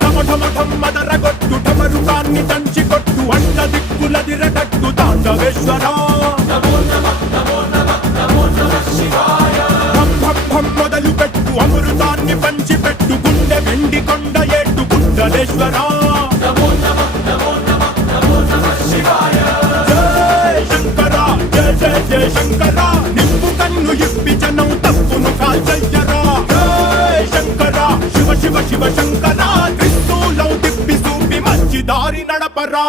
ఢమ ఢమ ఢమ్మదరగొట్టు ఢమరుకాన్ని దంచి కొట్టు అంట దిక్కులదిరగట్టు తాండవేశ్వరా భం భం భం మొదలు పెట్టు అమృతాన్ని పంచి పెట్టు గుండె వెండి కొండ ఏట్టు గుండలేశ్వరా జయ శంకర జయ జయ జయ శంకర నిప్పు కన్ను ఇప్పి జనం తప్పును కాల్చయ్యరా జయ శంకర శివ శివ శివ శంకర త్రిశూలం తిప్పి చూపి మంచి దారి నడపరా.